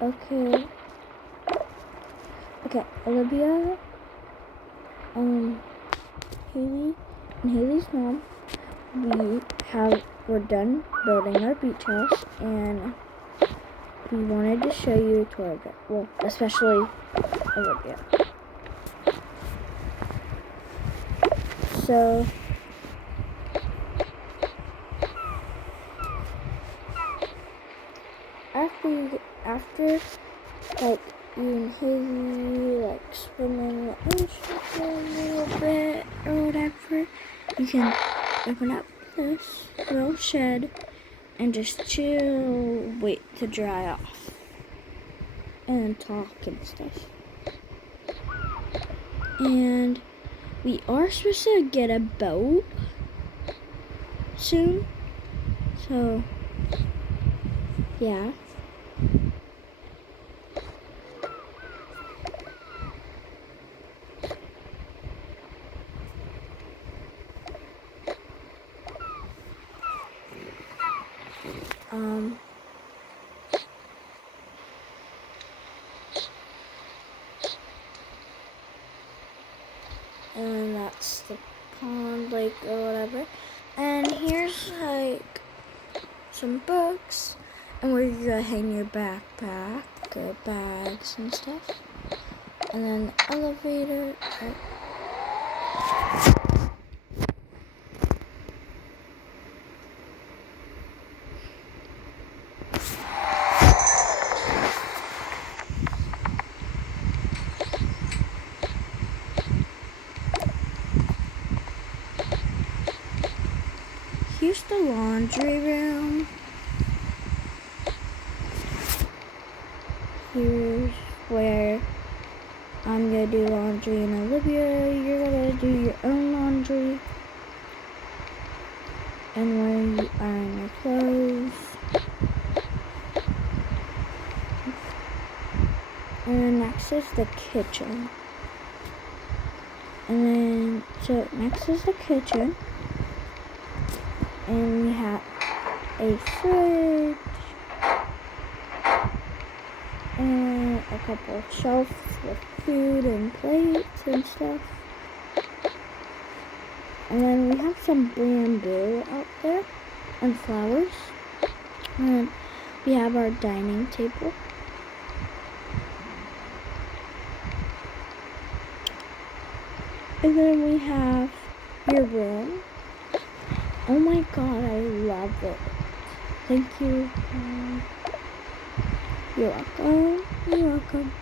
Okay. Okay, Olivia, Haley, and Haley's mom, we're done building our beach house, and we wanted to show you a tour of it. Well, especially Olivia. So, after like you and Haley like swimming in the ocean for a little bit or whatever, you can open up this little shed and just chill, wait to dry off, and talk and stuff. And we are supposed to get a boat soon, so yeah. And that's the pond, lake, or whatever. And here's like some books, and where you're gonna hang your backpack or bags and stuff. And then the elevator. Here's the laundry room. Here's where I'm gonna do laundry, and Olivia, you're gonna do your own laundry. And where you iron your clothes. And then next is the kitchen. And then, so next is the kitchen. And we have a fridge. And a couple of shelves with food and plates and stuff. And then we have some bamboo out there and flowers. And we have our dining table. And then we have your room. Oh my god, I love it. Thank you. You're welcome. You're welcome.